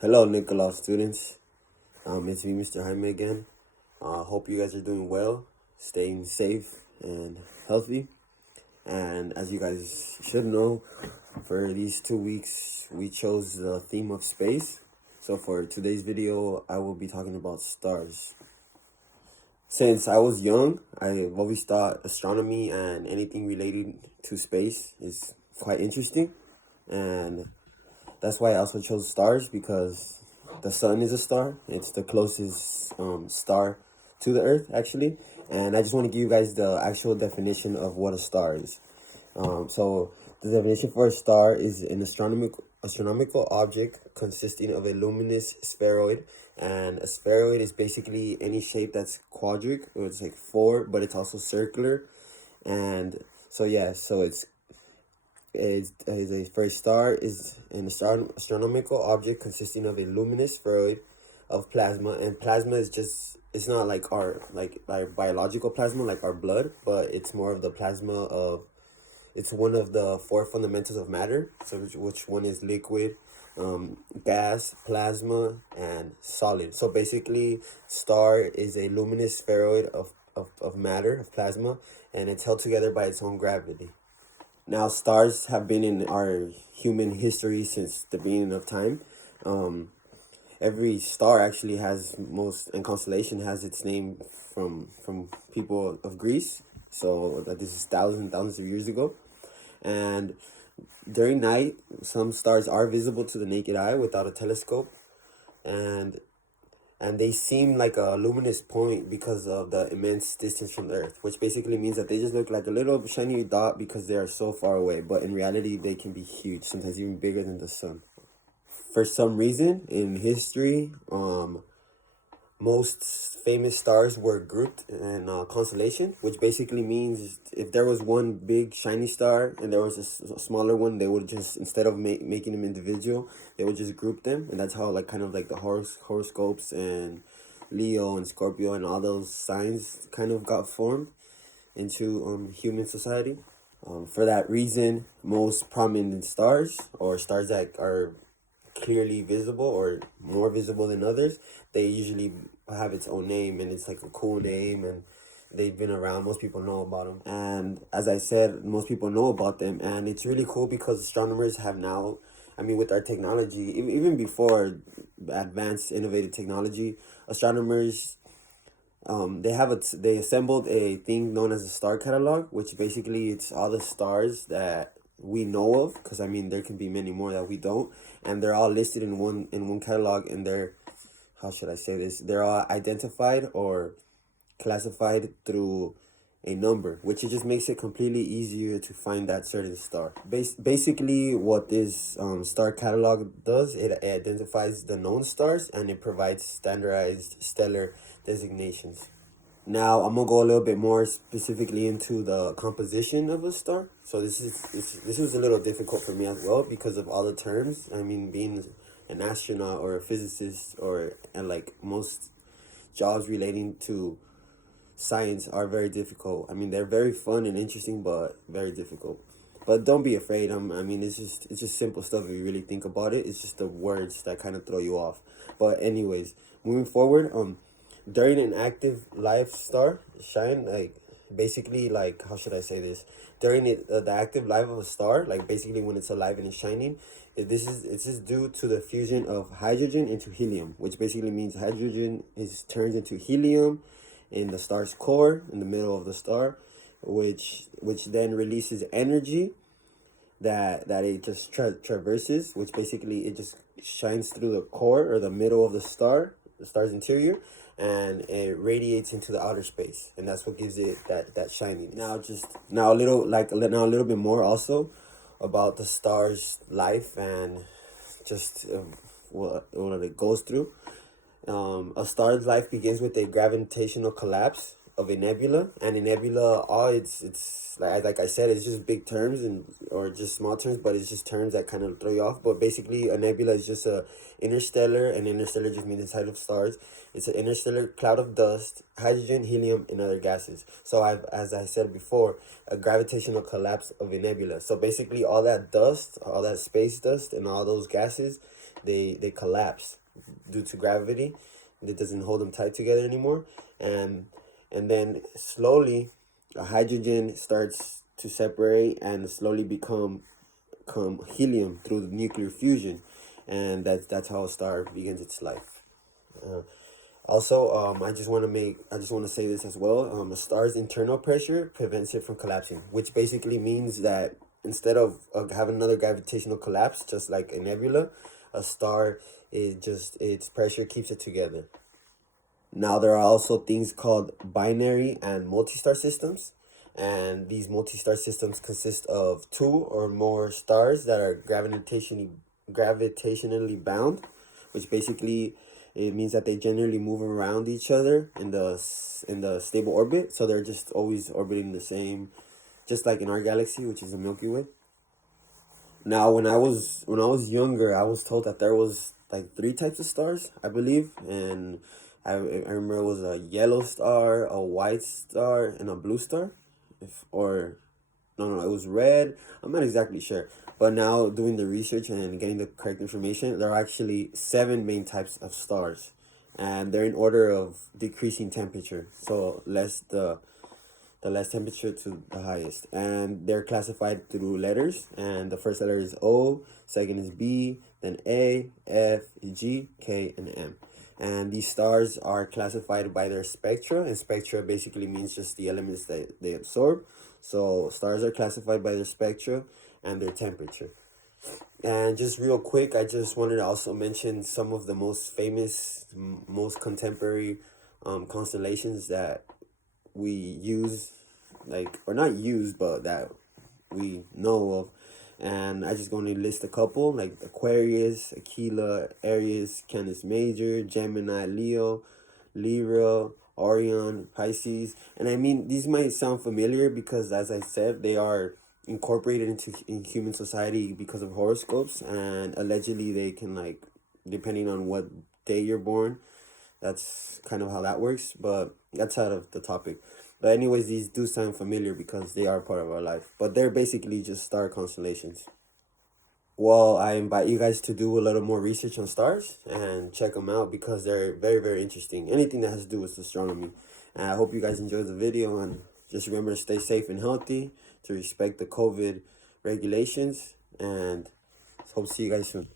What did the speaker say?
Hello, Nicoloff students. It's me, Mr. Jaime again. Hope you guys are doing well, staying safe and healthy. And as you guys should know, for these 2 weeks, we chose the theme of space. So for today's video, I will be talking about stars. Since I was young, I've always thought astronomy and anything related to space is quite interesting. And that's why I also chose stars, because the sun is a star. It's the closest star to the Earth, actually. And I just want to give you guys the actual definition of what a star is. So the definition for a star is an astronomical object consisting of a luminous spheroid. And a spheroid is basically any shape that's quadric, or it's like four, but it's also circular. And so yeah, so is a for a star is an astronomical object consisting of a luminous spheroid of plasma. And plasma is just, it's not like our biological plasma, like our blood, but it's more of the plasma of, it's one of the four fundamentals of matter. So which one is liquid, gas, plasma, and solid. So basically, star is a luminous spheroid of matter, of plasma, and it's held together by its own gravity. Now, stars have been in our human history since the beginning of time. Every star actually has and constellation has its name from people of Greece. So that this is thousands and thousands of years ago. And during night, some stars are visible to the naked eye without a telescope, and they seem like a luminous point because of the immense distance from the Earth, which basically means that they just look like a little shiny dot because they are so far away. But in reality, they can be huge, sometimes even bigger than the sun. For some reason in history, most famous stars were grouped in a constellation, which basically means if there was one big shiny star and there was a smaller one, they would just, instead of making them individual, they would just group them. And that's how, like, kind of like the horoscopes and Leo and Scorpio and all those signs kind of got formed into human society. For that reason, most prominent stars, or stars that are clearly visible or more visible than others, they usually have its own name, and it's like a cool name, and they've been around. Most people know about them, and as I said, most people know about them. And it's really cool because astronomers have now, I mean, with our technology, even before advanced innovative technology, astronomers, they assembled a thing known as a star catalog, which basically it's all the stars that we know of, because I mean there can be many more that we don't, and they're all listed in one catalog. And they're, how should I say this, they're all identified or classified through a number, which it just makes it completely easier to find that certain star. Basically, what this star catalog does, it identifies the known stars, and it provides standardized stellar designations. Now I'm gonna go a little bit more specifically into the composition of a star. So this was a little difficult for me as well because of all the terms. I mean, being an astronaut or a physicist, and like most jobs relating to science are very difficult. I mean, they're very fun and interesting, but very difficult. But don't be afraid. I mean, it's just simple stuff if you really think about it. It's just the words that kind of throw you off. But anyways, moving forward, during an active live star shine, like basically, like, how should I say this? During the active life of a star, like basically when it's alive and it's shining, it's just due to the fusion of hydrogen into helium, which basically means hydrogen is turned into helium in the star's core, in the middle of the star, which then releases energy that it just traverses, which basically it just shines through the core or the middle of the star's interior, and it radiates into the outer space, and that's what gives it that shininess. Now a little bit more also about the star's life, and just what it goes through. A star's life begins with a gravitational collapse of a nebula, and a nebula, all it's like I said, it's just big terms and or just small terms, but it's just terms that kind of throw you off. But basically, a nebula is just a interstellar, and interstellar just means inside of stars. It's an interstellar cloud of dust, hydrogen, helium, and other gases. So as I said before, a gravitational collapse of a nebula. So basically, all that dust, all that space dust, and all those gases, they collapse due to gravity. It doesn't hold them tight together anymore, and then slowly, hydrogen starts to separate and slowly become helium through the nuclear fusion, and that's how a star begins its life. Also, I just want to say this as well. A star's internal pressure prevents it from collapsing, which basically means that instead of having another gravitational collapse, just like a nebula, a star is just its pressure keeps it together. Now there are also things called binary and multi-star systems, and these multi-star systems consist of two or more stars that are gravitationally bound, which basically it means that they generally move around each other in the stable orbit, so they're just always orbiting the same, just like in our galaxy, which is the Milky Way. Now, when I was younger, I was told that there was like three types of stars, I believe, and I remember it was a yellow star, a white star, and a blue star. If or no, it was red. I'm not exactly sure, but now doing the research and getting the correct information, there are actually seven main types of stars, and they're in order of decreasing temperature. So the less temperature to the highest, and they're classified through letters, and the first letter is O, second is B, then A, F, G, K, and M. And these stars are classified by their spectra, and spectra basically means just the elements that they absorb. So stars are classified by their spectra and their temperature. And just real quick, I just wanted to also mention some of the most famous, most contemporary constellations that we use, like, or not use, but that we know of. And I just going to list a couple, like Aquarius, Aquila, Aries, Canis Major, Gemini, Leo, Libra, Orion, Pisces. And I mean, these might sound familiar because, as I said, they are incorporated in human society because of horoscopes, and allegedly they can, like, depending on what day you're born, that's kind of how that works, but that's out of the topic. But anyways, these do sound familiar because they are part of our life. But they're basically just star constellations. Well, I invite you guys to do a little more research on stars and check them out because they're very, very interesting. Anything that has to do with astronomy. And I hope you guys enjoyed the video, and just remember to stay safe and healthy, to respect the COVID regulations, and hope to see you guys soon.